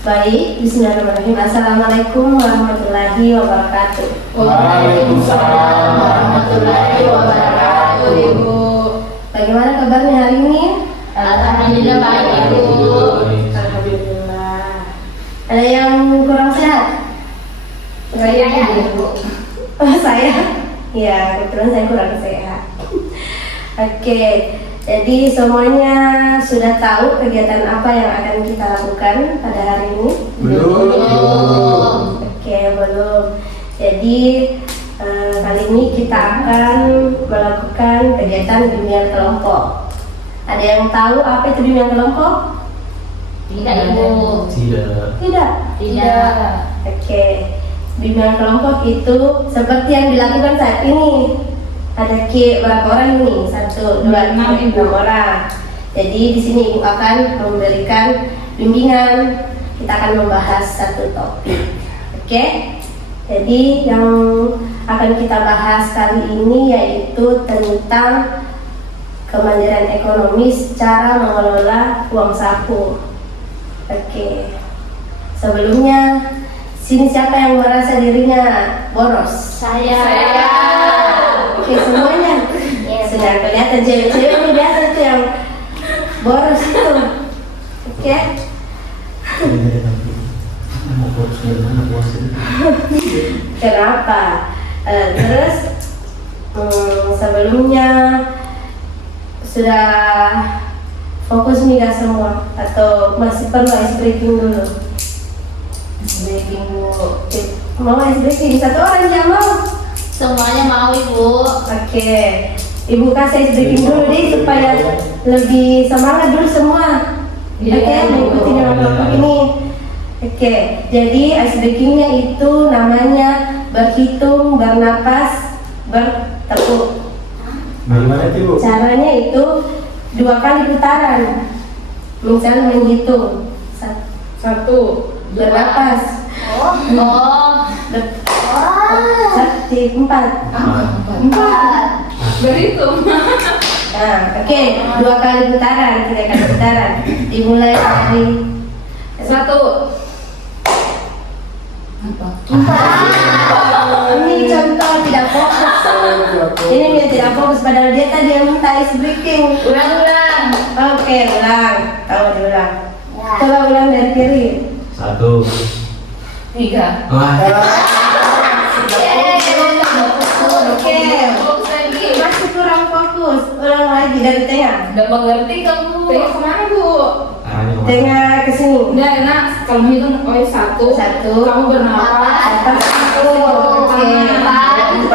Baik, bismillahirrahmanirrahim. Assalamualaikum warahmatullahi wabarakatuh. Waalaikumsalam warahmatullahi wabarakatuh, Ibu. Bagaimana kabarnya hari ini? Alhamdulillah baik, Ibu. Alhamdulillah. Ada yang kurang sehat? Saya, Ibu. Oh, saya? Ya, kebetulan saya kurang sehat. Oke, jadi semuanya sudah tahu kegiatan apa yang akan kita lakukan pada hari ini? Belum. Oke, belum. Jadi kali ini kita akan melakukan kegiatan bimbingan kelompok. Ada yang tahu apa itu bimbingan kelompok? Tidak, Ibu. Tidak. Tidak. Oke, bimbingan kelompok itu seperti yang dilakukan saat ini. Ada berapa orang ini? 1, 2, 3, 6 orang. Jadi di sini Ibu akan memberikan bimbingan. Kita akan membahas satu topik. Oke? Jadi yang akan kita bahas kali ini yaitu tentang kemandirian ekonomi secara mengelola uang saku. Oke. Sebelumnya, sini siapa yang merasa dirinya boros? Saya. Oke, semuanya. Sudah kelihatan cewek-cewek ini biasa itu yang boros itu. Oke. Kenapa? Terus sebelumnya sudah fokus nih gak semua atau masih perlu ice breaking dulu? Ice breaking, Bu. Mau ice breaking? 1 orang yang mau? Semuanya mau, Ibu. Oke, Ibu kasih ice breaking dulu deh supaya lebih semangat dulu semua. Oke, mengikuti dengan kelompok ini. Oke, jadi ice breakingnya itu namanya berhitung, bernapas, bertepuk. Bagaimana itu, Bu? Caranya itu 2 kali putaran. Misal menghitung 1, bernapas, Oh. 4. Berhitung. Nah, oke, 2 kali putaran, 3 kali putaran. Dimulai dari 1. Ini contoh tidak fokus. Ini dia tidak fokus, padahal dia tadi yang minta ice breaking. Ulang. Oke, ulang. Tahu diulang. Coba ulang dari kiri. 1. 3. Wah. Oke, masih kurang fokus. Ulang lagi dari tengah. Udah mengerti kamu. Tengah kemana, Bu? Arahnya kemana? Tengah ke sini. Udah enak. Kalau menghitung 1. 1. Kamu bernapas. Oke. 4.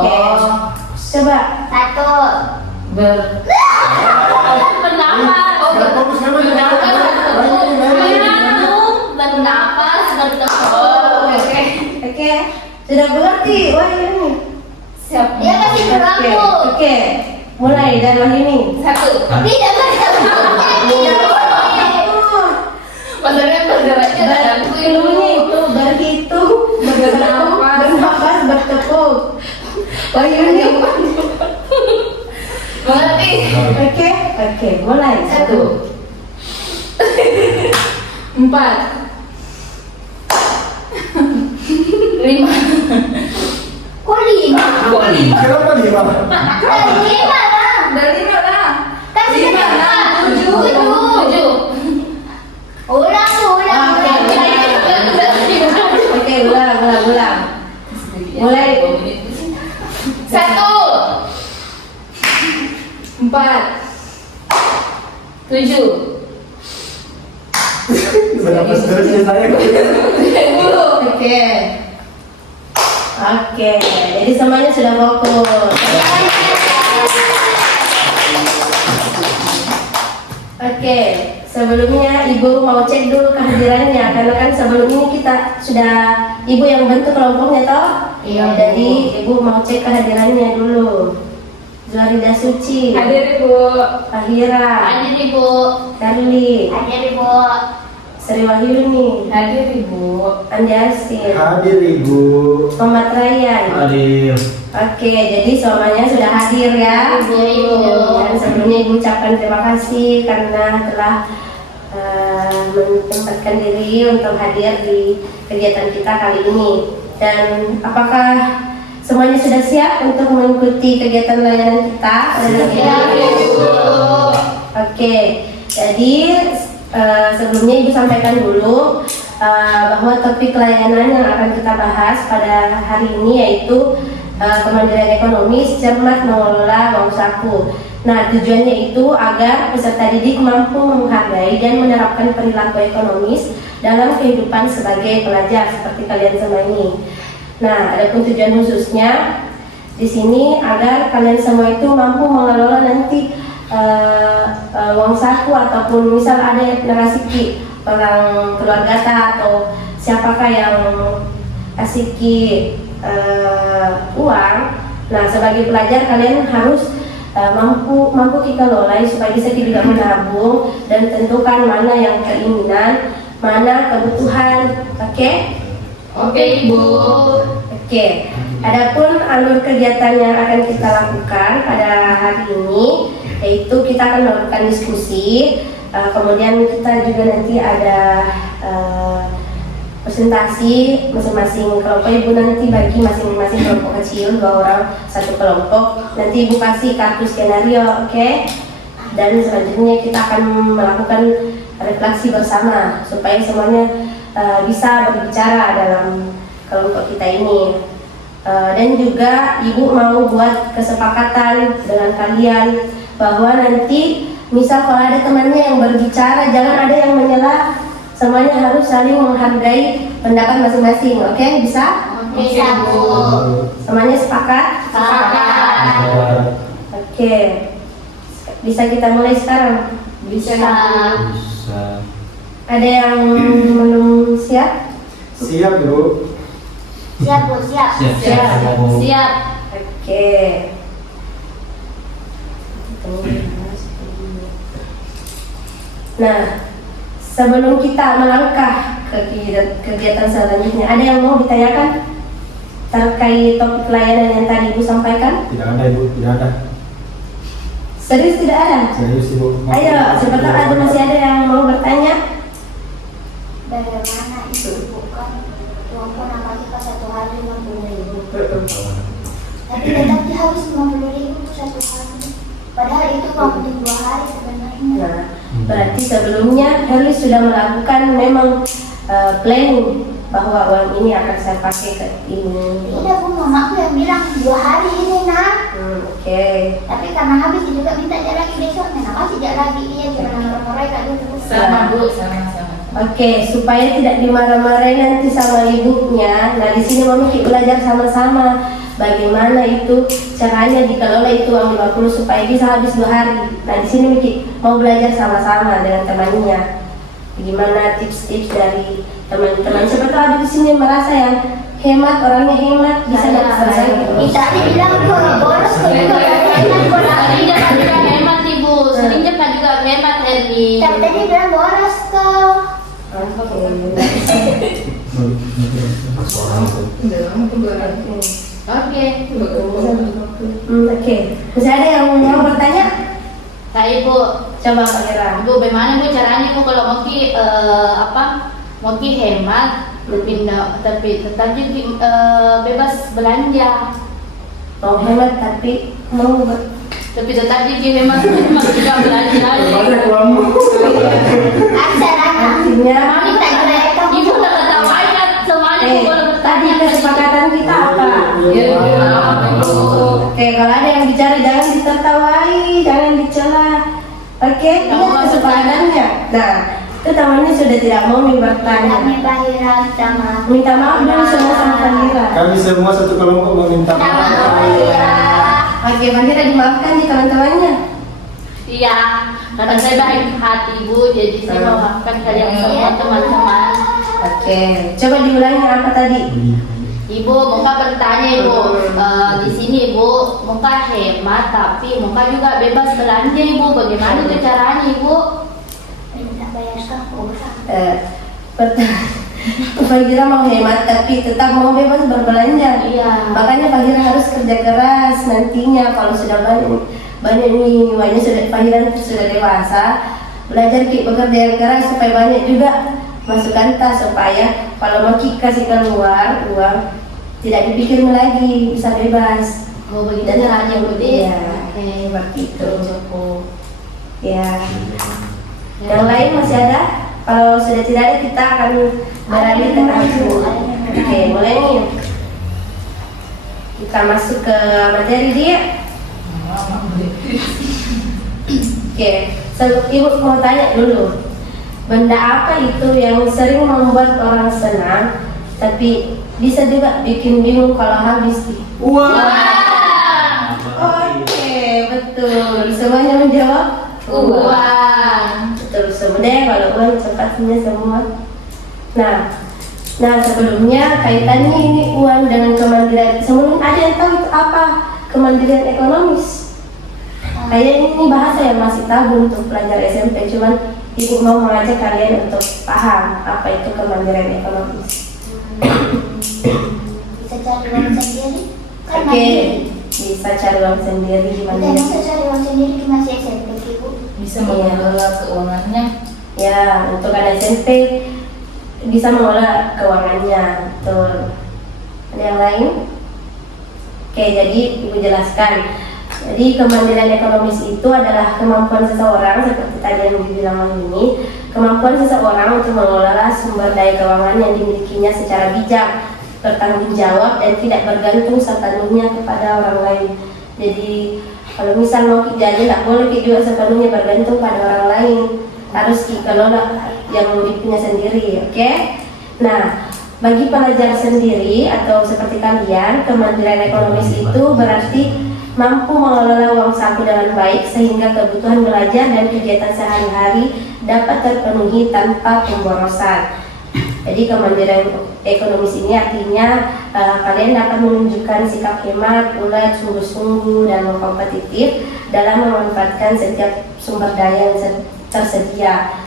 Oke. Coba. Bernapas. Oh, Fokus kan, Bu? bernapas, bertepuk. Oke. Oke. Sudah mengerti? Wah, ini. Siap. Oke. Oke. Mulai dari yang ini. 1. Maksudnya bergeraknya dalam Ilmunya itu berhitung, bernapas, bertepuk. Wah, ini. Mengerti? Oke, mulai. 1. 4. 5. Kok 5? Kenapa nih, Bang? Dari 5 lah. 5, 6, 7. Oke, ulang. Mulai. 1. 4. 7. Berapa seterusnya saya? Oke, jadi semuanya sudah fokus. Oke, sebelumnya Ibu mau cek dulu kehadirannya karena kan sebelum ini kita sudah Ibu yang bentuk kelompoknya toh? Iya, Bu. Jadi Ibu mau cek kehadirannya dulu. Zuarida Suci, Hadir, Ibu. Fahira, Hadir, Ibu. Karli, Sri Wahyuni, Hadir, Ibu. Andi Asin, Hadir, Ibu. Muhammad Rayyan. Hadir. Oke, jadi semuanya sudah hadir ya. Iya, Ibu. Dan sebelumnya Ibu ucapkan terima kasih karena telah menyempatkan diri untuk hadir di kegiatan kita kali ini. Dan apakah semuanya sudah siap untuk mengikuti kegiatan layanan kita? Oke, jadi sebelumnya Ibu sampaikan dulu bahwa topik layanan yang akan kita bahas pada hari ini yaitu Kemandirian Ekonomi Cermat Mengelola Uang Saku. Nah, tujuannya itu agar peserta didik mampu menghargai dan menerapkan perilaku ekonomis dalam kehidupan sebagai pelajar seperti kalian semua ini. Nah, adapun tujuan khususnya di sini agar kalian semua itu mampu mengelola nanti uang saku ataupun misal ada narasi orang keluarga atau siapakah yang kasih uang. Nah, sebagai pelajar kalian harus mampu kita lola supaya bisa juga menabung dan tentukan mana yang keinginan, mana kebutuhan. Oke? Oke, Ibu. Oke. Adapun alur kegiatan yang akan kita lakukan pada hari ini yaitu kita akan melakukan diskusi, kemudian kita juga nanti ada presentasi masing-masing kelompok. Ibu nanti bagi masing-masing kelompok kecil 2 orang satu kelompok. Nanti Ibu kasih kartu skenario, oke? Dan selanjutnya kita akan melakukan refleksi bersama supaya semuanya bisa berbicara dalam kelompok kita ini. Dan juga Ibu mau buat kesepakatan dengan kalian bahwa nanti misal kalau ada temannya yang berbicara jangan ada yang menyela. Semuanya harus saling menghargai pendapat masing-masing, oke? Bisa? Bisa, Bu. Semuanya sepakat? Sepakat. Oke. Bisa kita mulai sekarang? Bisa. Bisa. Ada yang belum siap? Siap, Bu. Siap, Bu. Siap. Siap. Siap. Oke. Nah, sebelum kita melangkah ke kegiatan selanjutnya, ada yang mau ditanyakan terkait topik layanan yang tadi Ibu sampaikan? Tidak ada, Ibu. Tidak ada. Serius tidak ada? Serius, Ibu. Ayo, siapa tahu ada masih ada yang mau bertanya? Bagaimana itu, Bu? Kan walaupun nama kita 1 hari 50.000. Tapi tetap dia harus 50.000 untuk 1 hari. Padahal itu uang untuk 2 hari sebenarnya. Nah, berarti sebelumnya Herlis sudah melakukan memang planning bahwa uang ini akan saya pakai ke ini. Tidak, Bu, mamaku yang bilang 2 hari ini, Nak. Oke. Tapi karena habis dia juga minta dia lagi besok, nah masih dia lagi dia cuma marah-marah kayak gitu. Sama, Bu, sama-sama. Oke, supaya tidak dimarah-marahin nanti sama ibunya. Nah, di sini Mami kita belajar sama-sama bagaimana itu caranya dikelola itu uang 50 supaya bisa habis 2 hari. Nah, di sini Miki mau belajar sama-sama dengan temannya. Bagaimana tips-tips dari teman-teman. Siapa tahu ada di sini merasa yang hemat, orangnya hemat bisa dapat selesai. Tadi bilang kalau boros kok juga hemat kok. Sering Jepang juga hemat, Ibu. Sering Jepang juga hemat, Herli. Tapi tadi bilang boros kau. Oke. Oke. Masih ada yang mau bertanya? Kak Ibu, Coba Pak Kira. Bu, bagaimana Bu caranya Bu kalau mau hemat, tapi tetap juga bebas belanja. Mau hemat tapi mau Tapi tetap juga hemat juga belanja. Banyak kamu. artinya Mami tak kira Ibu udah ketawa ayat semuanya Bu boleh tadi bertanya. kesepakatan kita apa? Oke, kalau ada yang bicara jangan ditertawai, jangan dicela. Oke, ini kesepakatannya. Nah, itu tamannya sudah tidak mau bertanya. Kami Bahira sama. Minta maaf dulu semua sama Fahira. Kami semua satu kelompok meminta Sama maaf. Bahira. Oke, Fahira dimaafkan nih teman-temannya. Iya, karena saya baik hati Bu, jadi saya memaafkan kalian semua teman-teman. Oke, coba diulangi apa tadi? Ibu, muka bertanya Ibu, di sini Ibu, muka hemat tapi muka juga bebas belanja Ibu. Bagaimana itu caranya Ibu? Minta bayar sekolah. Fahira mau hemat tapi tetap mau bebas berbelanja. Iya. Makanya Fahira harus kerja keras nantinya kalau sudah banyak nih uangnya sudah Fahira sudah dewasa, belajar Ki bekerja yang keras supaya banyak juga masukan tas, supaya kalau mau Ki kasih keluar uang tidak dipikir lagi, bisa bebas. Oh begitu Dan caranya Bu De. Iya, Oke. seperti itu. Cukup. Ya. Yang lain masih ada? Kalau sudah tidak ada, kita akan beralih ke tahap dulu. Oke, mulai nih. Kita masuk ke materi dia. Oke, Ibu mau tanya dulu. Benda apa itu yang sering membuat orang senang, tapi bisa juga bikin bingung kalau habis? Oke, betul. Semuanya menjawab Uang. betul sebenarnya kalau uang cepatnya semua. Nah sebelumnya kaitannya ini uang dengan kemandirian. Sebelum ada yang tahu itu apa kemandirian ekonomis? Kayaknya ini bahasa yang masih tabu untuk pelajar SMP. Cuman Ibu mau mengajak kalian untuk paham apa itu kemandirian ekonomis. Bisa cari uang sendiri? Kan Oke, mandiri. bisa cari uang sendiri Kita gimana? bisa cari uang sendiri di masih SMP Ibu. Bisa mengelola keuangannya. Ya, untuk anak SMP bisa mengelola keuangannya, betul. Ada yang lain? Oke, jadi Ibu jelaskan. Jadi kemandirian ekonomis itu adalah kemampuan seseorang, seperti tadi yang dibilang ini, kemampuan seseorang untuk mengelola sumber daya keuangan yang dimilikinya secara bijak, bertanggung jawab, dan tidak bergantung sepenuhnya kepada orang lain. Jadi kalau misal mau jajan, nggak boleh juga sepenuhnya bergantung pada orang lain, harus dikelola yang dipunya sendiri, oke? Nah, bagi pelajar sendiri atau seperti kalian, kemandirian ekonomis itu berarti mampu mengelola uang saku dengan baik sehingga kebutuhan belajar dan kegiatan sehari-hari dapat terpenuhi tanpa pemborosan. Jadi kemandirian ekonomis ini artinya kalian dapat menunjukkan sikap hemat, ulet, sungguh-sungguh, dan kompetitif dalam memanfaatkan setiap sumber daya yang tersedia.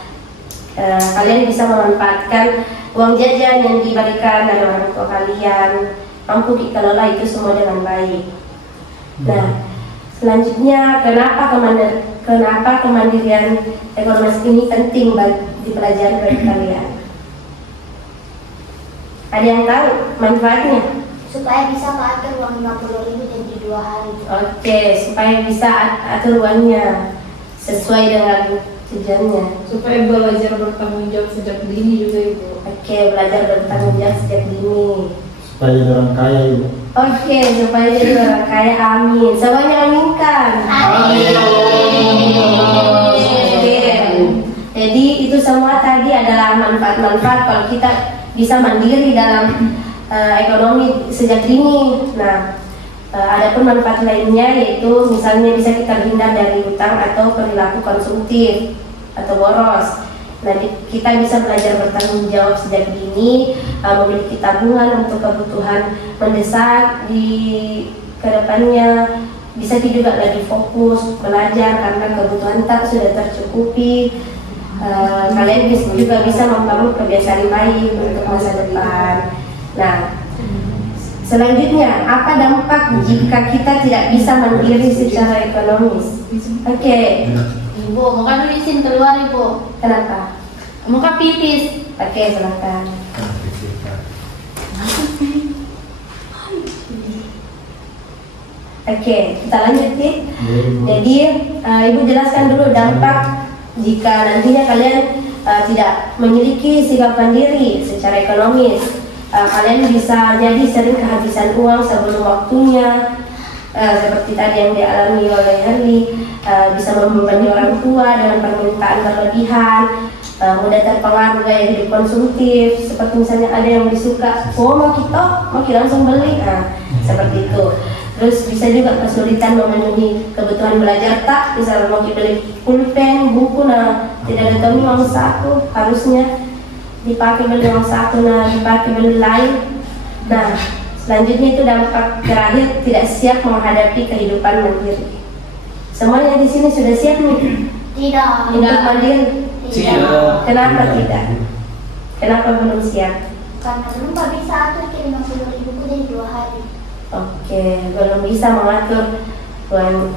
Kalian bisa memanfaatkan uang jajan yang diberikan dari orang tua kalian, mampu dikelola itu semua dengan baik. Nah, selanjutnya kenapa kemandirian ekonomis ini penting dipelajari bagi kalian? Ada yang tahu manfaatnya? Supaya bisa atur uang 50.000 jadi 2 hari. Oke, supaya bisa atur uangnya sesuai dengan tujuannya. Supaya belajar bertanggung jawab sejak dini juga Ibu. Oke, belajar bertanggung jawab sejak dini. Supaya jadi orang kaya Ibu. Oke, supaya jadi orang kaya, amin. Semuanya aminkan. Oke. Jadi itu semua tadi adalah manfaat-manfaat kalau kita bisa mandiri dalam ekonomi sejak dini. Nah, ada pun manfaat lainnya yaitu misalnya bisa kita hindar dari hutang atau perilaku konsumtif atau boros. Nah, kita bisa belajar bertanggung jawab sejak dini, memiliki tabungan untuk kebutuhan mendesak di kedepannya. Bisa juga lagi fokus belajar karena kebutuhan tak sudah tercukupi. Kalian juga bisa membangun kebiasaan baik untuk masa depan. Nah, selanjutnya apa dampak jika kita tidak bisa mandiri secara ekonomis? Oke. Ibu, muka dulu izin keluar Ibu. Kenapa? Muka pipis. Oke, silakan. Oke, kita lanjut ya. Jadi Ibu jelaskan dulu dampak jika nantinya kalian tidak memiliki sikap mandiri secara ekonomis. Kalian bisa jadi sering kehabisan uang sebelum waktunya, seperti tadi yang dialami oleh Herli, bisa membebani orang tua dengan permintaan berlebihan, mudah terpengaruh gaya hidup konsumtif, seperti misalnya ada yang disuka, mau kita langsung beli, seperti itu. Terus bisa juga kesulitan memenuhi kebutuhan belajar tak, misalnya mau beli pulpen, buku, tidak ada uang saku, harusnya dipakai beli uang saku, dipakai beli lain. Nah, selanjutnya itu dampak terakhir, tidak siap menghadapi kehidupan mandiri. Semuanya di sini sudah siap nih Tidak. untuk mandiri. Tidak. Kenapa tidak? Kenapa belum siap? Karena belum bisa atur 50.000 jadi 2 hari. Oke, belum bisa mengatur.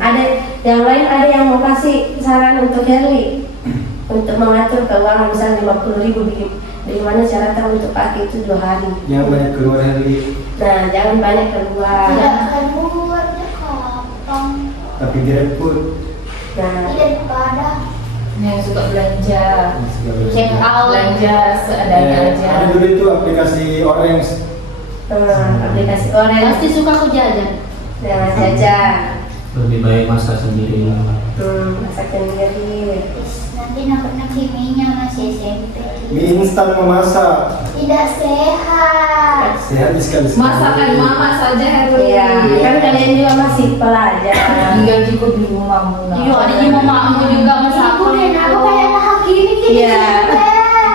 Ada yang lain, ada yang mau kasih saran untuk Herli? untuk mengatur keuangan, misalnya 50.000 bagaimana cara tahu untuk pakai itu 2 hari. Yang banyak keluar hari, Nah, jangan banyak keluar. Tidak keluar kapan? tapi direpot. Nah, Tidak pada. Yang suka belanja, Check out. belanja seadanya aja. Ada dulu itu aplikasi Orange. aplikasi orange, Pasti suka aku jajan. jangan jajan. Lebih baik masak sendiri. Masak sendiri. Nanti nanti mie-nya masih SMP. Mie instan memasak. Tidak sehat. Sehat sekali. Masakan mama saja Herwi. Iya, kan kalian juga masih pelajar. Tinggal juga di rumahmu. Iya, ada di mamamu juga masak. Aku kenapa kayak anak gini gini? Iya.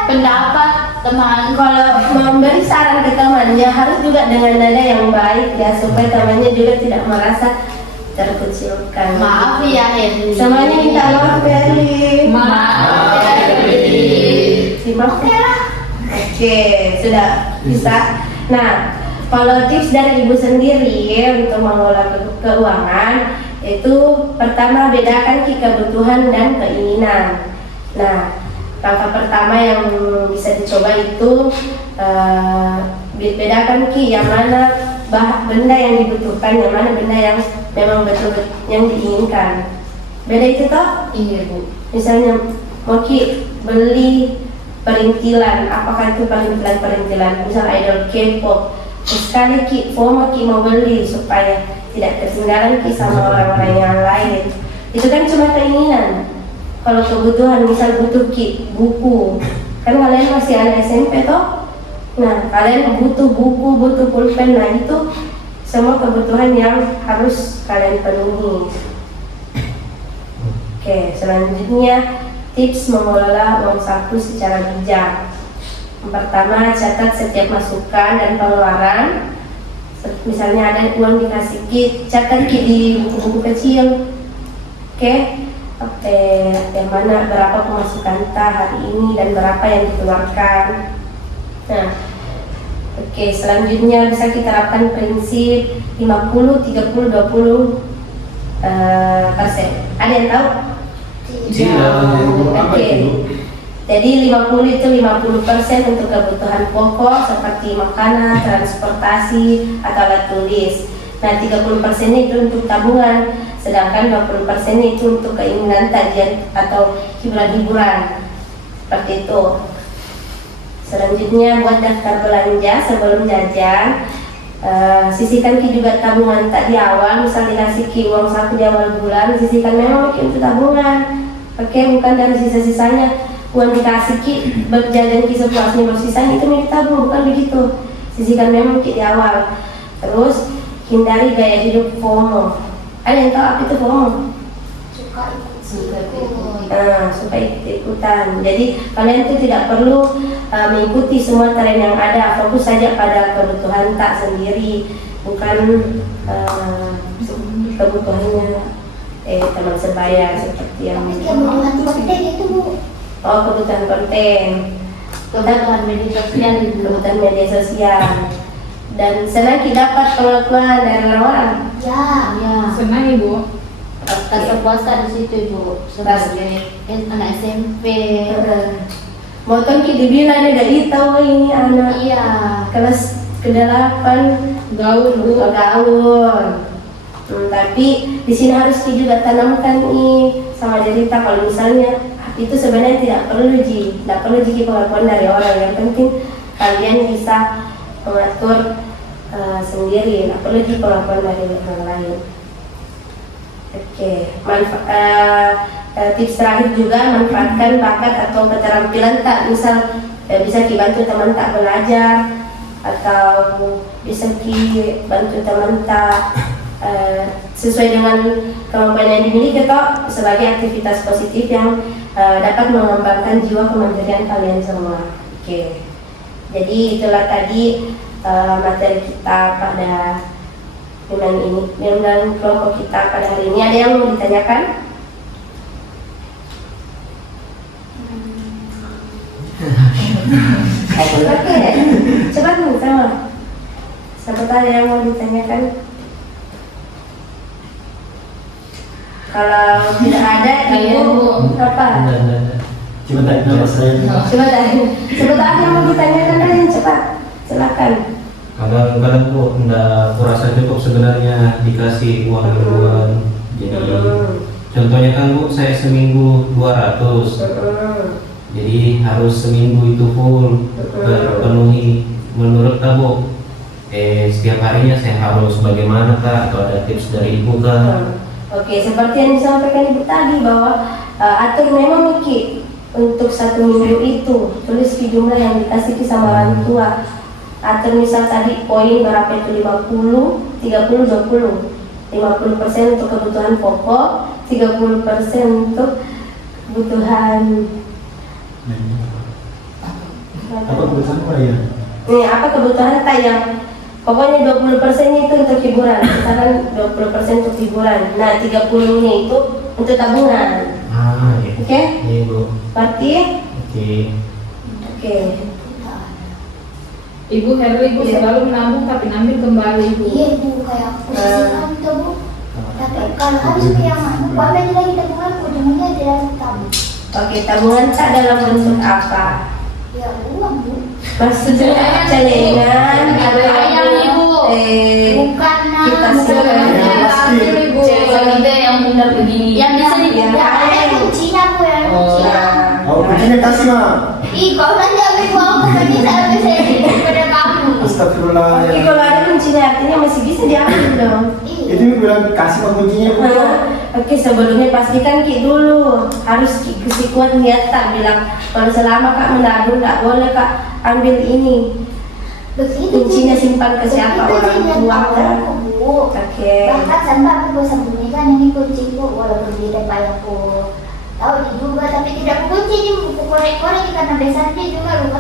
Pendapat teman. Kalau memberi saran ke teman, ya harus juga dengan nada yang baik ya, supaya temannya juga tidak merasa terkecilkan. Maaf ya Henry. Semuanya minta maaf Berli. Maaf ya Henry. Oke lah. Oke, sudah bisa. Nah, kalau tips dari ibu sendiri untuk mengelola keuangan itu pertama bedakan kebutuhan dan keinginan. Nah, langkah pertama yang bisa dicoba itu bedakan yang mana benda yang dibutuhkan, yang mana benda yang memang betul yang diinginkan. Beda itu toh? Iya Bu. Misalnya mau beli perintilan, apakah itu perintilan misal idol K-pop, sekali FOMO mau beli supaya tidak ketinggalan sama orang-orang yang lain, itu kan cuma keinginan. Kalau kebutuhan, misal butuh buku, kan kalian masih anak SMP toh, nah kalian butuh buku, butuh pulpen, nah itu semua kebutuhan yang harus kalian penuhi. Oke, selanjutnya tips mengelola uang saku secara bijak. Yang pertama, catat setiap masukan dan pengeluaran. Misalnya ada uang dikasih catat di buku-buku kecil. Oke, yang mana berapa pemasukan kita hari ini dan berapa yang dikeluarkan. Nah, oke, selanjutnya bisa kita terapkan prinsip 50-30-20%. Ada yang tahu? Iya. Apa Oke. itu? Jadi 50 itu 50% untuk kebutuhan pokok seperti makanan, transportasi, atau alat tulis. Nah, 30% itu untuk tabungan, sedangkan 20% itu untuk keinginan tagihan atau hiburan-hiburan. Seperti itu. Selanjutnya buat daftar belanja sebelum jajan. Sisihkan juga tabungan tak di awal, misal dikasih uang saku di awal bulan, sisihkan memang untuk tabungan. Oke, bukan dari sisa-sisanya uang dikasih berjajan sepuasnya, bersisanya itu milik tabung, bukan begitu. Sisihkan memang di awal. Terus hindari gaya hidup FOMO. Ada yang tahu apa itu FOMO? Suka ikut. Supaya ikut-ikutan. Jadi kalian itu tidak perlu mengikuti semua tren yang ada, fokus saja pada kebutuhan tak sendiri, bukan kebutuhannya teman sebaya seperti yang Kebutuhan penting itu Bu. kebutuhan konten, Kebutuhan media sosial itu. kebutuhan media sosial. Dan senang dapat pengakuan dari orang. Ya. Ya. Senang Ibu. Rasa puasa di situ Ibu sebagai anak SMP. Motor dibilang ada tahu ini anak Iya. kelas ke-8 Gaul Bu. gaul. Tapi di sini harus juga tanamkan sama cerita. Kalau misalnya itu sebenarnya tidak perlu pengakuan dari orang. Yang penting kalian bisa mengatur sendiri, tidak perlu pengakuan dari orang lain. Oke, tips terakhir juga manfaatkan bakat atau keterampilan tak, misal bisa dibantu teman tak belajar atau bisa dibantu teman tak sesuai dengan kemampuan yang dimiliki atau sebagai aktivitas positif yang dapat mengembangkan jiwa kemandirian kalian semua. Oke, jadi itulah tadi materi kita pada bimbingan kelompok kita pada hari ini. Ada yang mau ditanyakan? Oke, cepat nih sama. Siapa tahu ada yang mau ditanyakan? Kalau tidak ada, Kalian, Ibu Bu. apa? Enggak. Coba tarik nafas saya. Coba aja mau ditanyakan kalian cepat. Silakan. Kadang-kadang Bu, enggak kurasa cukup sebenarnya dikasih uang ribuan. Jadi contohnya kan Bu, saya seminggu 200. Jadi harus seminggu itu full terpenuhi. Menurut Kamu, setiap harinya saya harus bagaimana Kak? Atau ada tips dari Ibu Kak? Oke, seperti yang disampaikan Ibu tadi bahwa atur memang Miki untuk 1 minggu itu tulis di jumlah yang dikasih sama orang tua. Atur misal tadi poin berapa itu 50, 30, 20. 50% untuk kebutuhan pokok, 30% untuk kebutuhan Apa kebutuhan apa ya? apa kebutuhan yang pokoknya 20% itu untuk hiburan, misalkan 20% untuk hiburan. Nah, 30-nya itu untuk tabungan. Iya. Oke? Iya Bu. Berarti Oke. Ibu Herli Bu selalu menabung tapi ngambil kembali Bu. Iya Bu, kayak aku sisihkan itu Bu. Tapi kalau habis yang apa aja lagi tabungan, ujungnya dia tabung. Oke, tabungan tak dalam bentuk apa? Ya uang Bu. Maksudnya celengan, Ada yang Ibu. Bukan kita pasti. Wanita yang bundar begini. Yang bisa Yang Ya ada lain. kuncinya Bu, yang kuncinya. Oh, kuncinya kasih mah. Ih, kau nanti ambil uang bukannya saya bisa daripada kamu. Astagfirullah. Tapi kalau ada kuncinya artinya masih bisa diambil dong. Itu Ibu bilang kasih mah kuncinya Bu. Oke, sebelumnya pastikan Ki dulu harus Ki kuat niat tak bilang kalau selama Kak menabung nggak boleh Kak ambil ini. Begitu Kuncinya simpan ke siapa? Orang tua kan? Bu. Oke. Bahkan sampai aku sembunyikan ini kunciku walaupun di depan aku tahu juga tapi tidak kunci ini buku korek-korek karena biasanya juga lupa.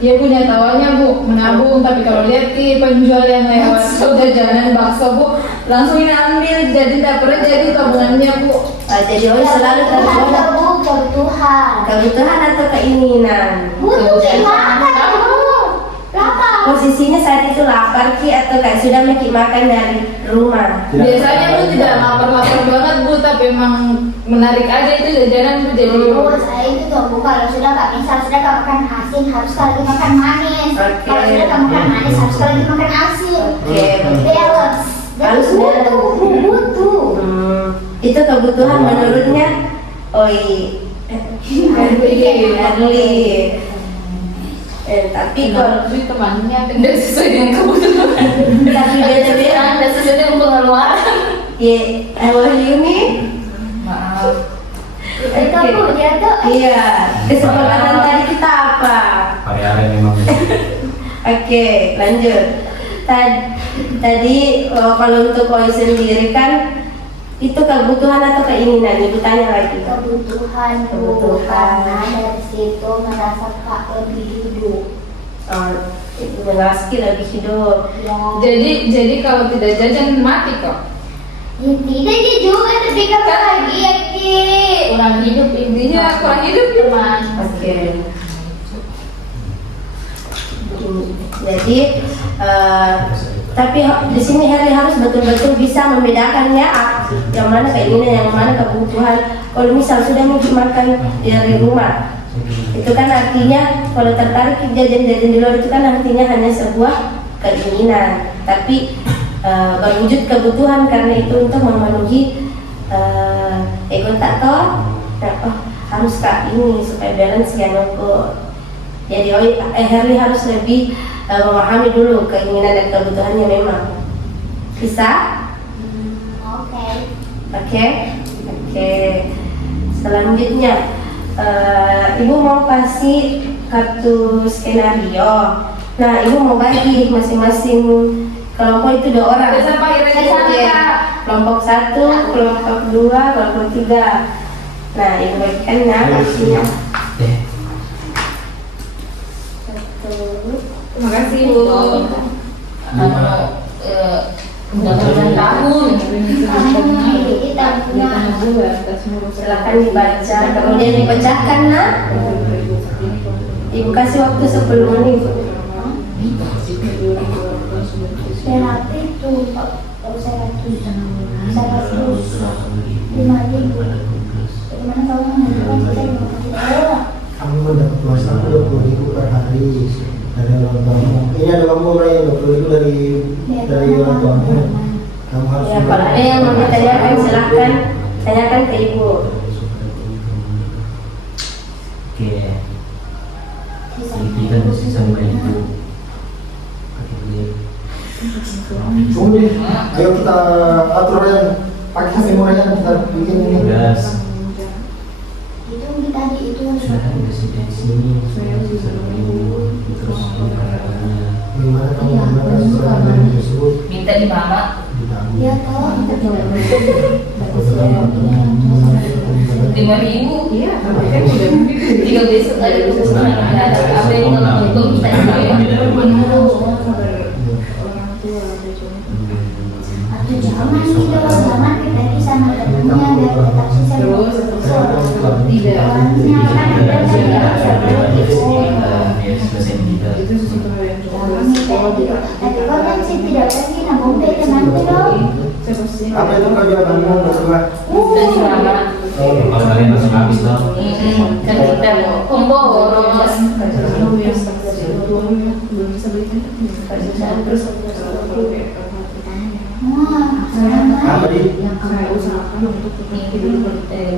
Ya Bu, dia tawanya Bu menabung, tapi kalau lihat ki penjual yang lewat jajanan bakso Bu langsung ini ambil, jadi tidak pernah jadi tabungannya Bu. Jadi selalu terbuat Bu, kebutuhan. kebutuhan atau keinginan. Butuh makan Bu. Lapar. Posisinya saat itu lapar Ki atau kayak sudah Ki makan dari rumah. Biasanya Bu tidak lapar-lapar banget Bu, tapi emang menarik aja itu jajanan Bu jadi. Bu, saya itu tuh Bu, kalau sudah nggak misal sudah nggak makan asin harus lagi makan manis. Oke. Kalau sudah nggak makan manis harus lagi makan asin. Oke. Balance. Jadi Harus butuh, Bu, butuh. Itu kebutuhan menurutnya. Harli. Tapi kalau Tapi temannya tidak sesuai dengan kebutuhan. tapi beda-beda. Anda sesuai dengan pengeluaran. Ini Maaf. Itu Bu, dia tuh iya kesepakatan tadi kita apa? Variaren memang. Oke, lanjut. Tadi kalau untuk koi sendiri kan itu kebutuhan atau keinginan? Ibu tanya lagi. kebutuhan Bu, Kebutuhan. karena dari situ merasa Kak lebih hidup. Ibu mengaski lebih hidup. Ya. Jadi kalau tidak jajan mati kok. Ya, tidak dia juga tapi kan bahagia Ki. Kurang hidup Iya, kurang hidup ya. teman. Oke. Jadi tapi di sini Herli harus betul-betul bisa membedakannya yang mana keinginan, yang mana kebutuhan. Kalau misal sudah makan dari rumah, itu kan artinya kalau tertarik jajan-jajan di luar itu kan artinya hanya sebuah keinginan, tapi berwujud kebutuhan karena itu untuk memenuhi ego tak toh. Harus Kak ini supaya balance ya noko. Jadi Herli harus lebih memahami dulu keinginan dan kebutuhannya memang. Bisa? Oke. Oke. Selanjutnya Ibu mau kasih kartu skenario. Nah, Ibu mau bagi masing-masing kelompok itu 2 orang. Biasa Pak Irene Oke. Kelompok 1, kelompok 2, kelompok 3. Nah, Ibu bagikan ya kartunya. Terima kasih Bu. Mudah-mudahan tahun. Kita punya. Silakan dibaca, kemudian dipecahkan nah. Ibu kasih waktu 10 menit. Berapa itu? Kalau 100 5.000. Bagaimana kalau menentukan kita 50 orang? kamu mendapat uang saku 20.000 per hari dari orang tuamu. Ini ada kamu orang yang 20.000 dari orang tuamu. Kamu harus Ya, kalau ada yang mau ditanyakan silahkan tanyakan ke ibu. Oke, jadi kan masih sama ibu. Udah, ayo kita atur yang pakai HP Morayan, kita bikin ini. Gas. Itu tadi itu Sudah ada sudah di sini. Sama ibu. Terus olahraganya. Bagaimana kamu menggunakan surat yang tersebut? Minta di mama. Ditanggung. ya toh kita boleh 5.000. Iya, tapi kan udah Tinggal besok ada keputusan apa yang untuk kita atau jangan nih kalau jangan kita di sana temennya biar tetap sisa terus tidak orangnya kan ada itu sesuatu hal yang jangan nih tapi kalau kan sih tidak lagi nabung beda nanti loh Apa itu kewajibanmu berdua? dan selama Kalau kalian langsung habis dong. kan kita mau combo boros. wah sama Apa di? yang saya usahakan untuk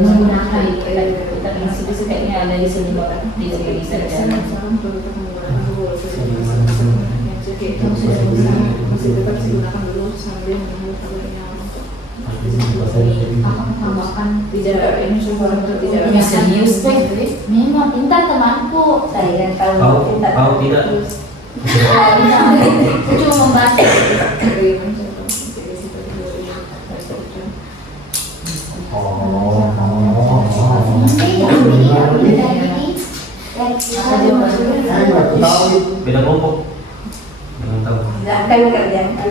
Menggunakan kita masih kayaknya ada di sini orang di sini saja. masih tetap digunakan dulu sambil menunggu kabarnya Tambahkan tidak ini semua untuk tidak ya serius deh. Memang pintar temanku. Saya kalau Tahu minta tahu tidak? Saya cuma membantu. Ayo, aku tahu. Beda kelompok. Jangan tahu. silahkan kerjakan.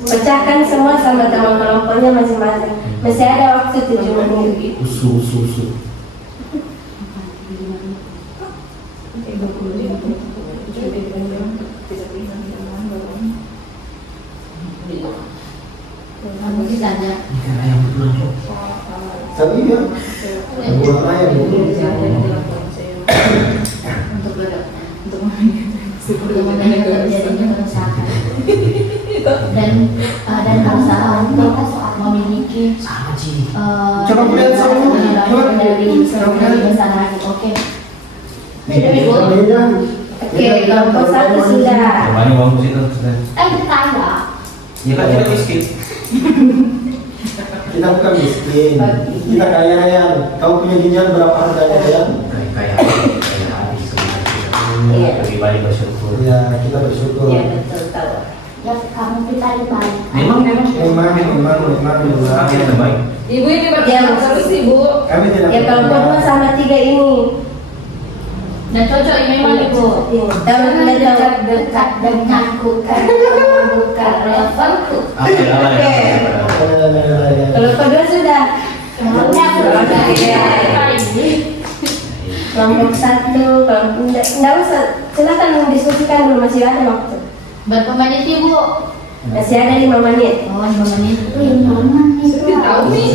Pecahkan semua sama teman kelompoknya masing-masing. Masih ada waktu 7 menit. Usu. Kamu ditanya. Ikan ayam betulan kok. Tapi ya, buat ayam itu. untuk terjadinya kerusakan dan berusaha untuk memiliki Sama Ci. Coba lihat sama dari besar oke Beda. Oke, kelompok 1 sudah. Coba uang situ sudah. kita kaya Ya kan kita miskin. Kita bukan miskin, kita kaya raya. Kau punya ginjal berapa harganya ya? Kayak habis sebenarnya. Iya. Lebih baik bersyukur. Ya, kita bersyukur. Ya betul tahu. ya kamu kita baik Memang. Memang. Kami yang terbaik. ibu ini bertanya terus ibu Kami tidak. Ya kelompok 2 sama 3 ini. Dan cocok ini memang ibu. Tahu tidak tahu. dekat denganku karena bukan levelku Oke. Kelompok 2 sudah. semuanya Kelompok 1, kelompok enggak usah. Silakan mendiskusikan dulu, masih ada waktu. Berapa menit ibu? Masih ada 5 menit. Oh 5 menit. itu mana nih tahu nih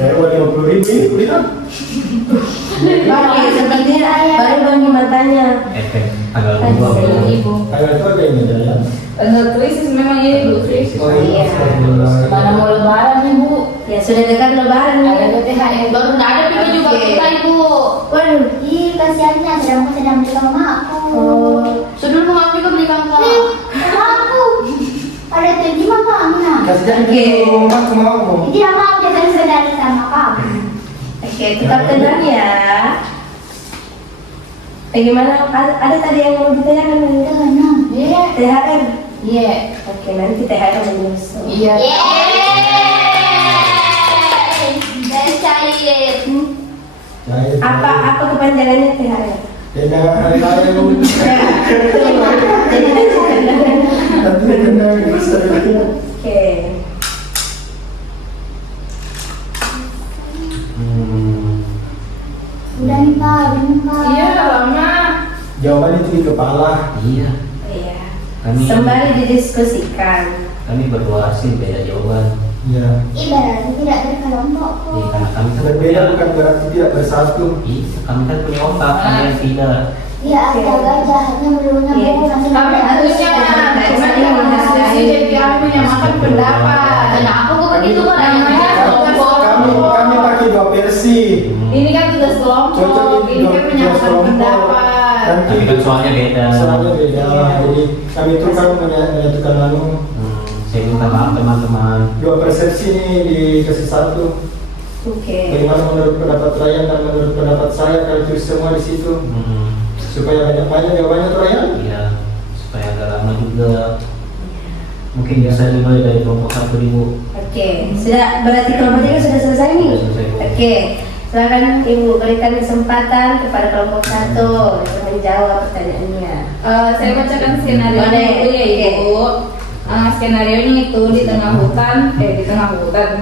Kayak uang 50.000 ini kuliah. Oke, sepertinya baru Bang matanya. Efek tanggal 2 Ibu. Tanggal itu ada ini ya. tanggal krisis memang ini bu krisis Oh iya. Mana mau lebaran ibu? Ya sudah dekat lebaran Ada nih. THR baru nggak ada juga juga Oke. kita ibu. Waduh. ih kasihannya sedang beli sama aku Oh, Sudah mau juga beli kakak. sama aku ada tinggi makanya Kasih jangan Oke. rumah ke mau. tidak mau dia tadi sedari sama kamu oke, tetap tenang ya. Bagaimana? Ada tadi yang mau ditanyakan nih? tenang Iya. THR. Iya. Oke, nanti THR menyusul. Iya. dan cair Apa kepanjangannya THR? Dan hari raya Ya, betul. Jadi nanti tenang. nanti kena bisa. Oke. udah nih pak iya lama Jawaban itu di kepala. Iya. sembari didiskusikan. Kami berdua sih beda jawaban. Ya. Berarti tidak berkelompok. Karena kami kan Berbeda bukan berarti tidak bersatu. kami kan punya otak, kalian tidak. Ya astaga, jahatnya meluluhnya Iya. Bu, nanti Kami harusnya cuma yang berdiskusi jadi kami menyamakan pendapat. Nah, aku kok begitu kok namanya kelompok. Kami pakai dua versi. Ini kan tugas kelompok, ini kan menyamakan pendapat. Tapi kan soalnya beda. Soalnya beda. Jadi kami itu kan menyatukan Saya minta maaf teman-teman. dua persepsi ini dikasih satu. Oke. Bagaimana menurut pendapat Ryan dan menurut pendapat saya, kami tulis semua di situ supaya banyak jawabannya tuh Ryan. Iya, supaya agak lama juga. Mungkin bisa dimulai dari kelompok 1 Ibu. Oke, sudah berarti kelompoknya sudah selesai nih. Sudah selesai, Bu. Oke, silakan Ibu berikan kesempatan kepada kelompok 1 untuk menjawab pertanyaannya. Saya bacakan skenario Boleh. itu ya Ibu. Skenario itu di tengah hutan, di tengah bulan.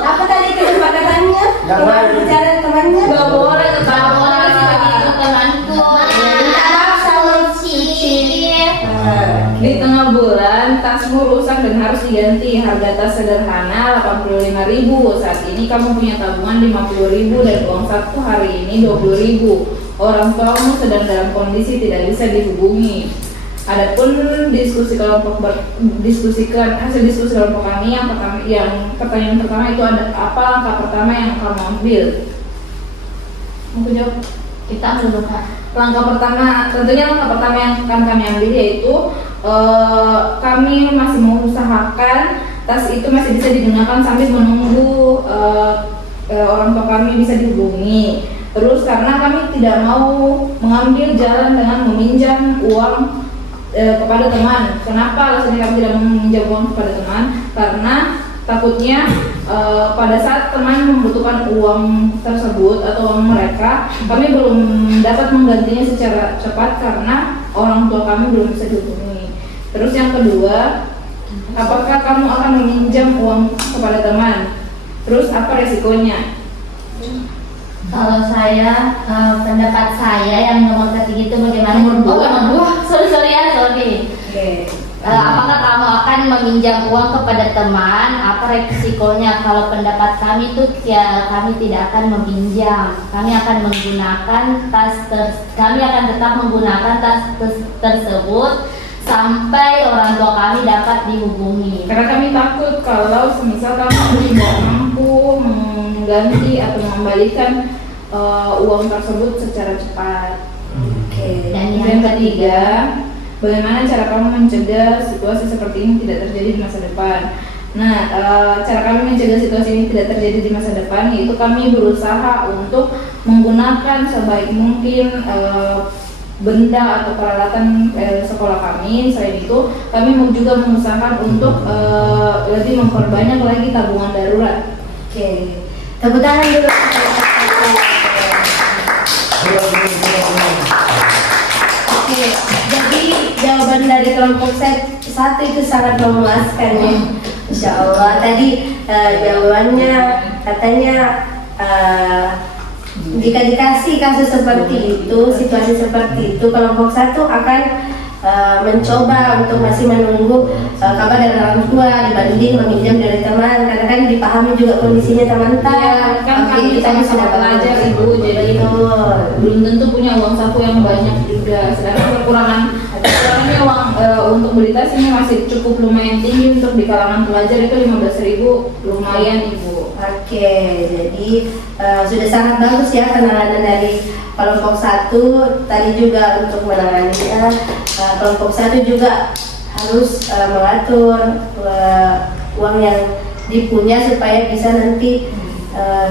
Apa tadi kesepakatannya? Yang Teman lain. bicara temannya? Gak boleh ketawa. Begitu temanku. Minta maaf sama Di tengah bulan, tasmu rusak dan harus diganti. Harga tas sederhana 85.000. Saat ini kamu punya tabungan 50.000 dan uang saku hari ini 20.000. Orang tuamu sedang dalam kondisi tidak bisa dihubungi. Adapun diskusikan hasil diskusi kelompok kami yang pertanyaan pertama itu ada apa langkah pertama yang kamu ambil? Mau jawab? Kita ambil dulu Kak. Langkah pertama yang akan kami ambil yaitu kami masih mengusahakan tas itu masih bisa digunakan sambil menunggu orang tua kami bisa dihubungi. Terus karena kami tidak mau mengambil jalan dengan meminjam uang kepada teman. Kenapa alasannya kami tidak meminjam uang kepada teman? Karena takutnya pada saat teman membutuhkan uang tersebut atau uang mereka, kami belum dapat menggantinya secara cepat karena orang tua kami belum bisa dihubungi. Terus yang kedua, apakah kamu akan meminjam uang kepada teman? Terus apa resikonya? Kalau saya, pendapat saya yang nomor ketiga itu bagaimana? Nomor dua. Sorry. Oke. Apakah kamu akan meminjam uang kepada teman? Apa resikonya? Kalau pendapat kami itu ya kami tidak akan meminjam. Kami akan tetap menggunakan tas tersebut sampai orang tua kami dapat dihubungi. Karena kami takut kalau semisal kami tidak mampu mengganti atau mengembalikan uang tersebut secara cepat. Oke. Dan Yang ketiga, bagaimana cara kamu mencegah situasi seperti ini tidak terjadi di masa depan? Nah, cara kami mencegah situasi ini tidak terjadi di masa depan yaitu kami berusaha untuk menggunakan sebaik mungkin benda atau peralatan sekolah kami. Selain itu, kami juga mengusahakan untuk lebih memperbanyak lagi tabungan darurat. Oke. Tepuk tangan dulu. Oke, jadi jawaban dari kelompok satu itu sangat memuaskan ya. Insya Allah. Tadi jawabannya katanya jika dikasih kasus seperti itu, situasi seperti itu, kelompok satu akan mencoba untuk masih menunggu kabar dari orang tua dibanding meminjam dari teman, karena kan dipahami juga kondisinya teman Iya, kan kami sama-sama pelajar Ibu, jadi belum tentu punya uang saku yang banyak juga. Sedangkan kekurangannya uang untuk beli tas ini masih cukup lumayan tinggi untuk di kalangan pelajar itu 15.000 lumayan Ibu. Oke, jadi sudah sangat bagus ya penanganan dari kelompok satu. Tadi juga untuk menanganinya kelompok satu juga harus mengatur uang yang dipunya supaya bisa nanti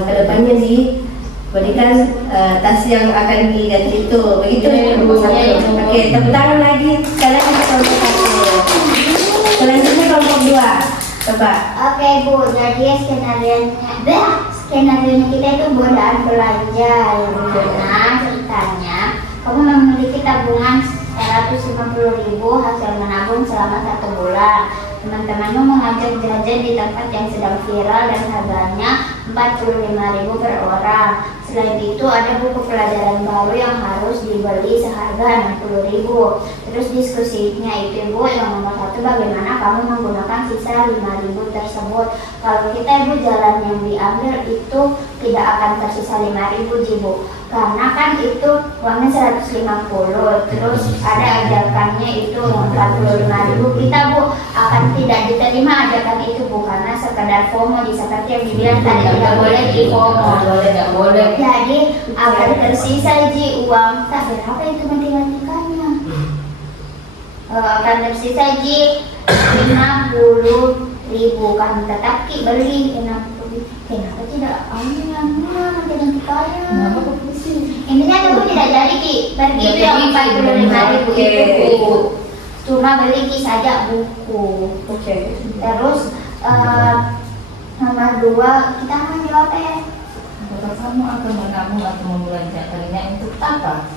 kedepannya diberikan tas yang akan diganti itu. Begitu ya kelompok satu. Oke, tepuk tangan lagi sekali lagi kelompok satu. Selanjutnya kelompok dua. Coba. Oke Bu, jadi skenario kita itu godaan belanja, yang mana ceritanya kamu memiliki tabungan 150.000 hasil menabung selama 1 bulan. Teman-temanmu mengajak jajan di tempat yang sedang viral dan harganya 45.000 per orang. Selain itu ada buku pelajaran baru yang harus dibeli seharga 60.000. Terus diskusinya itu Ibu, yang nomor 1, bagaimana kamu menggunakan sisa 5.000 tersebut. Kalau kita Ibu, jalan yang diambil itu tidak akan tersisa 5.000 Ibu, karena kan itu uangnya 150, terus ada ajakannya itu 45.000. Kita Bu akan tidak diterima ajakan itu Bu, karena sekedar FOMO, seperti yang dibilang tadi tidak boleh di FOMO. Tidak boleh. Jadi akan tersisa Ji uang tak berapa itu matematikanya. Akan tersisa Ji 50.000 kan, tetap Ki beli 60.000. Kenapa tidak ambil matematikanya? Kenapa kok pusing? Intinya Ibu tidak jadi Ki pergi itu yang 45.000 itu. Cuma beli Ki saja buku. Terus nomor 2 kita menjawab Apakah kamu akan menabung atau membelanjakannya untuk apa?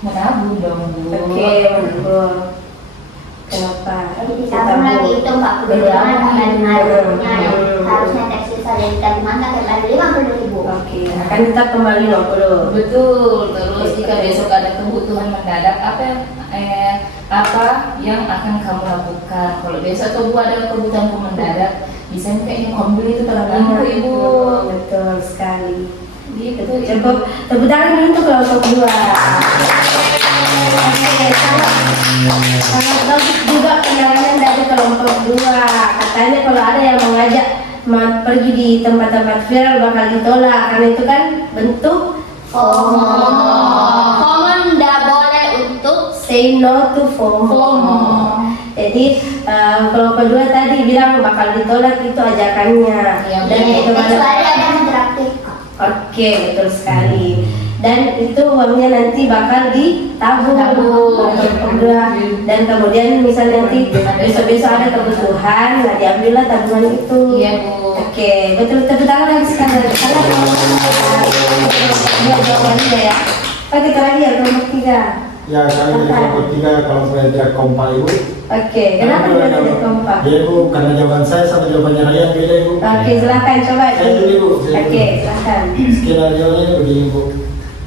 Menabung dong Bu. menabung. Kenapa? Ditabung lagi itu 40.000 karena 5.000-nya yang harusnya tersisa dari tadi mana kembali 50.000. Oke, akan tetap kembali 50. Betul. Terus jika besok ada kebutuhan mendadak, apa yang akan kamu lakukan? Kalau besok tuh Bu ada kebutuhan mendadak, bisa kayaknya kamu beli itu terlalu Ibu. Betul sekali. Gitu. Cukup tepuk tangan dulu untuk kelompok 2. Oke, sangat bagus juga penanganan dari kelompok 2. Katanya kalau ada yang mengajak pergi di tempat-tempat viral bakal ditolak, karena itu kan bentuk FOMO nggak boleh untuk say no to FOMO. Jadi kelompok 2 tadi bilang bakal ditolak itu ajakannya. Dan itu kecuali ada yang traktir. Oke, betul sekali. Dan itu uangnya nanti bakal ditabung dan kemudian misalnya nanti besok-besok ada kebutuhan, nah diambillah tabungan itu. Iya Bu. Oke, betul, tepuk tangan lagi sekali. Karena dua jawabannya ya. Oke, terakhir kelompok 3. Ya, kami dari kelompok 3 kalau saya tidak kompak Ibu. Oke, kenapa tidak kompak? Ya Ibu, karena jawaban saya sama jawabannya Ryan beda Ibu. Oke, silakan coba. Saya dulu Ibu. Oke, silakan. Skenario nya begini Bu.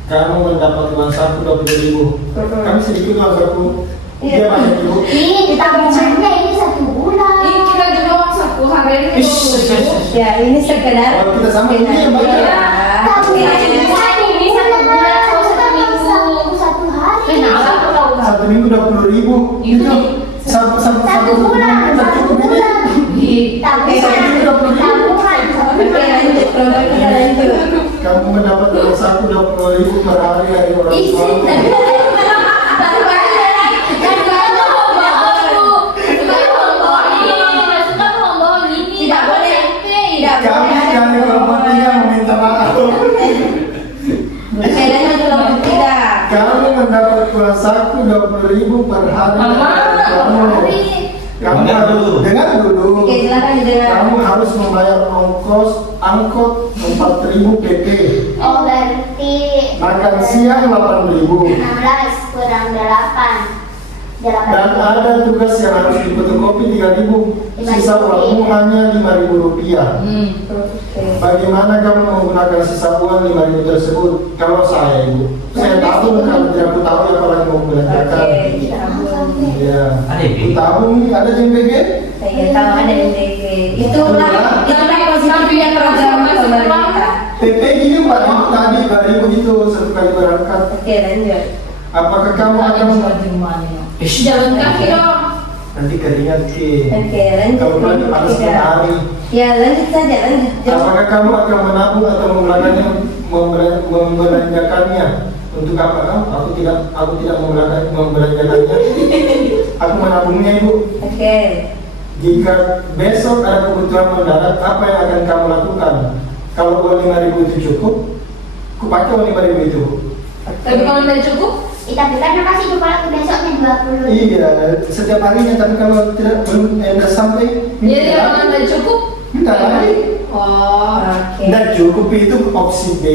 Kamu mendapat uang saku 20.000. Kami sedikit uang saku. Dia banyak Ibu. Ini tabungannya ini 1 bulan. Ini kita juga uang saku hari ini. Ya, ini sekedar Kalau kita sama ini yang banyak. Tabungan Ini 1 bulan atau 1 minggu. 1 hari. Kenapa kau? 1 minggu 20.000. Itu satu bulan kita cukup ini. Tabungan. Oke, lanjut. Kelompok 3 lanjut. Kamu mendapat uang saku 20.000 per hari dari orang tua. Kami dari kelompok 3 meminta maaf. Oke, lanjut kelompok 3. Kamu mendapat uang saku 20.000 per hari. Kamu harus dengar dulu. Oke, silakan didengar. Kamu harus membayar ongkos angkot 4.000 PP. Oh berarti Makan siang 8.000. 16 kurang 8. Dan ada tugas yang harus difotokopi 3.000. Sisa uangmu hanya 5.000 rupiah. Oke. Bagaimana kamu menggunakan sisa uang 5.000 tersebut? Kalau saya Ibu, saya tabung. Kalau tidak aku tahu ya apalagi mau belanjakan. Oke, tabung. Ya, Ada aku yang tabung nih, ada JMBG. Saya tahu ada MDG. Itulah positifnya program pemerintah. PP ini 4.000 tadi, 2.000 itu satu kali berangkat. Oke, lanjut. Apakah kamu akan Jalan kaki dong. nanti keringat Ki? Oke, lanjut. Kalau lagi panas Tiga. hari, Ya, lanjut saja, lanjut. Jawab. apakah kamu akan menabung atau membelanjakannya? Untuk apa? Aku tidak membelanjakannya. Aku menabungnya Ibu. Oke. Jika besok ada kebutuhan mendadak, apa yang akan kamu lakukan? Kalau uang 5.000 itu cukup, ku pakai uang 5.000 itu. Tapi kalau tidak cukup, tapi karena masih lupa lagi besoknya 20. Iya, setiap harinya. Tapi kalau belum sampai, jadi kalau tidak cukup, minta lagi. oh. Oke. Dan cukup itu opsi B.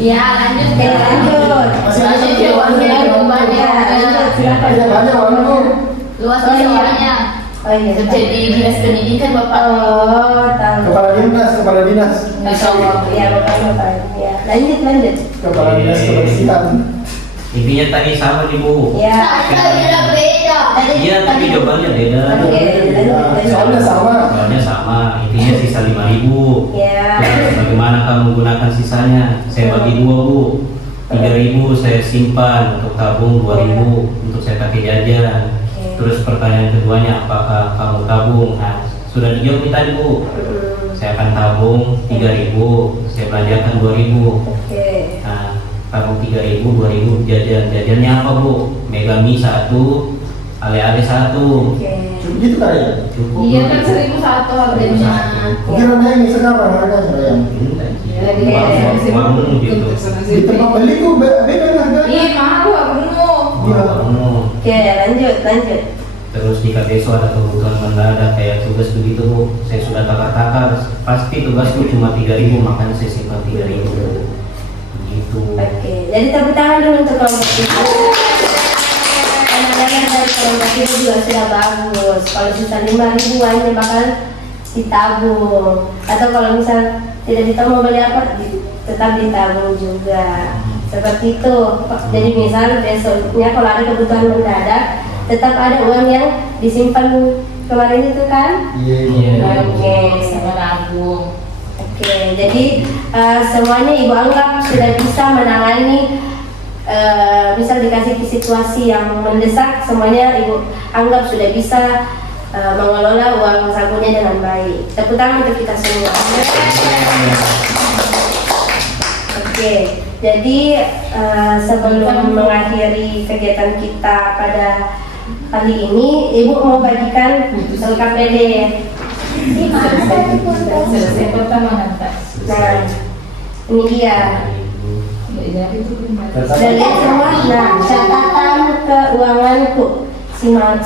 Ya lanjut. Oke, lanjut. Masih ada Lanjut, satu uangnya orang. banyak. Lanjut, silakan. Tidak banyak uangku. Luas uangnya. Oh iya. Jadi dinas pendidikan Bapak. Oh, tahu. Kepala dinas. Masya Allah. Ya, Bapak. Ya. lanjut. Kepala dinas kebersihan. Intinya tadi sama nih Bu. Ya. beda. Iya, tapi jawabannya beda. Oke, lanjut. Soalnya sama. Soalnya sama, intinya sisa 5.000. Ya. Terus bagaimana kamu gunakan sisanya? Saya bagi 2 Bu. 3.000 saya simpan untuk tabung, 2.000 untuk saya pakai jajan. Oke. Terus pertanyaan keduanya, apakah kamu tabung? Nah, sudah dijawab nih tadi Bu. Saya akan tabung 3.000, saya belanjakan 2.000. Oke. Nah, tabung 3.000, 2.000 jajan. Jajannya apa Bu? Megami 1, ale-ale 1. Oke. Cukup gitu kali ya? Cukup. Iya kan 1.001 harganya. Mungkin rendah ini sekarang harganya ya. Uang gitu. Di tempat beli tuh beda harganya. Iya mahal lah penuh. Oke, lanjut. Terus jika besok ada kebutuhan mendadak kayak tugas begitu Bu, saya sudah takar-takar, pasti tugasku cuma 3.000, makanya saya simpan 3.000 gitu. Oke, jadi tepuk tangan dulu untuk kelompok itu. Karena dari kelompok itu juga sudah bagus. Kalau sisa 5.000 hanya bakal ditabung. Atau kalau misal tidak ditahu mau beli apa, tetap ditabung juga. Seperti itu. Jadi misal besoknya kalau ada kebutuhan mendadak, tetap ada uang yang disimpan kemarin itu kan? Iya. Oke, Sama nabung. Oke, jadi semuanya Ibu anggap sudah bisa menangani, misal dikasih situasi yang mendesak, semuanya Ibu anggap sudah bisa mengelola uang sakunya dengan baik. Tepuk tangan untuk kita semua. Oke, jadi sebelum mengakhiri kegiatan kita pada kali ini, Ibu mau bagikan LKPD. Di mana tadi Selesai pertama nanti. Nah, ini dia. Jadi itu benar. Sudah lihat semua? Nah, catatan keuanganku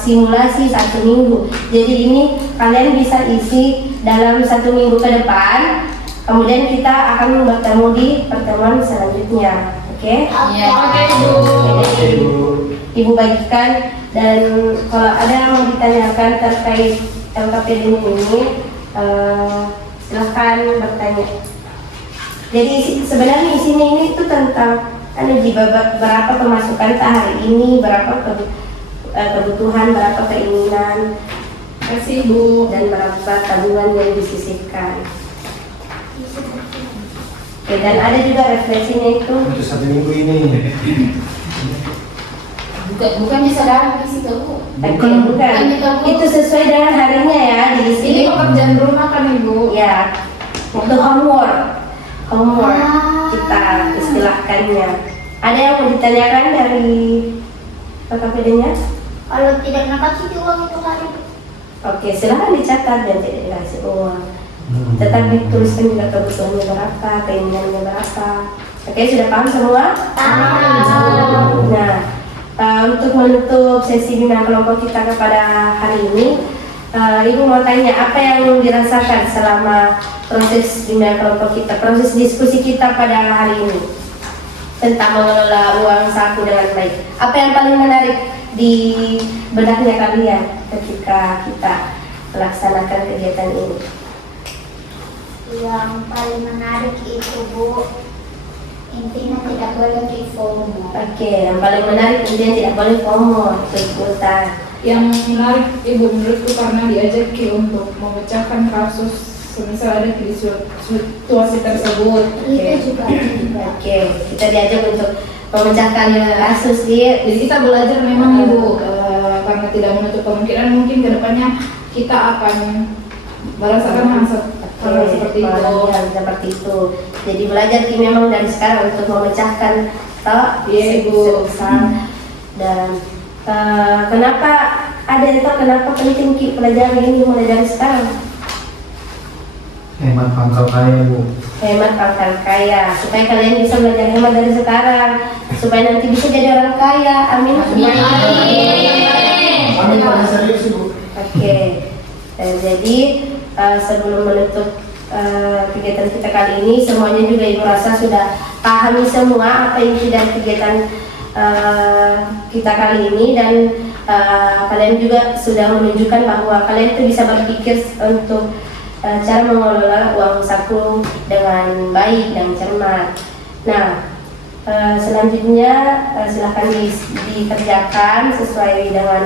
simulasi 1 minggu. Jadi ini kalian bisa isi dalam 1 minggu ke depan. Kemudian kita akan bertemu di pertemuan selanjutnya. Oke? Iya. Oke Bu. Jadi, Ibu bagikan, dan kalau ada yang mau ditanyakan terkait LKPD ini, silahkan bertanya. Jadi sebenarnya isinya ini itu tentang berapa pemasukan hari ini, berapa kebutuhan, berapa keinginan, Kasih Bu. dan berapa tabungan yang disisihkan. Oke, dan ada juga refleksinya itu. Untuk 1 minggu ini. Bukannya saudara isi ke Bu. Bukan. Bukannya ke Bu. Itu sesuai dengan harinya ya Ini diisi. pekerjaan rumah kan Ibu. Ya, itu homework kita istilahkannya. Ada yang mau ditanyakan dari LKPD-nya? Kalau tidak nakasih uang itu hari Oke, silahkan dicatat dan tidak dikasih uang. Tetap dituliskan juga kebutuhannya berapa, keinginannya berapa. Oke, sudah paham semua? Paham. Nah, untuk menutup sesi bimbingan kelompok kita kepada hari ini, Ibu mau tanya apa yang dirasakan selama proses bimbingan kelompok kita, proses diskusi kita pada hari ini tentang mengelola uang saku dengan baik. Apa yang paling menarik di benaknya kalian ketika kita melaksanakan kegiatan ini? Yang paling menarik itu Bu, intinya tidak boleh FOMO. Oke, yang paling menarik intinya tidak boleh FOMO, ikutan. Yang menarik Ibu menurutku karena diajaki untuk memecahkan kasus semisal ada di situasi tersebut. Itu juga. Oke, kita diajak untuk memecahkan kasus dia. Jadi kita belajar memang Ibu, karena tidak menutup kemungkinan mungkin kedepannya kita akan merasakan hal seperti itu. Seperti itu. Jadi belajar Ki memang dari sekarang untuk memecahkan Iya, Ibu. sebesar. Dan kenapa ada itu, kenapa penting Ki pelajari ini mulai dari sekarang? Hemat pangkal kaya Bu. Hemat pangkal kaya, supaya kalian bisa belajar hemat dari sekarang, supaya nanti bisa jadi orang kaya. Amin. Amin paling serius Bu. Oke. Jadi sebelum menutup kegiatan kita kali ini, semuanya juga Ibu rasa sudah pahami semua apa isi dari kegiatan kita kali ini, dan kalian juga sudah menunjukkan bahwa kalian itu bisa berpikir untuk cara mengelola uang saku dengan baik dan cermat. Nah, selanjutnya silakan dikerjakan sesuai dengan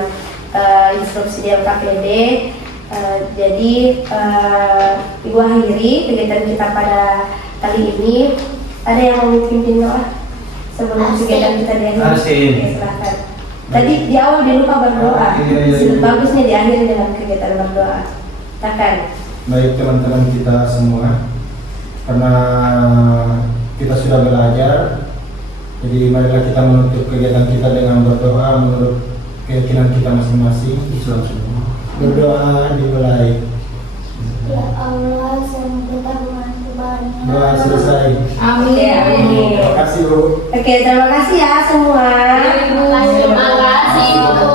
instruksi dari KPD. Jadi Ibu akhiri kegiatan kita pada kali ini. Ada yang mau memimpin doa sebelum kegiatan kita diakhiri? Oke, silakan. Tadi di awal dia lupa berdoa. Bagusnya diakhiri dengan kegiatan berdoa. Silakan. Baik teman-teman kita semua, karena kita sudah belajar, jadi marilah kita menutup kegiatan kita dengan berdoa menurut keyakinan kita masing-masing. Islam semua. Berdoa dimulai. Ya Allah, saya minta bantuan. Doa selesai. Amin. Amin. Terima kasih Bu. Oke, terima kasih ya semua. Terima kasih Bu.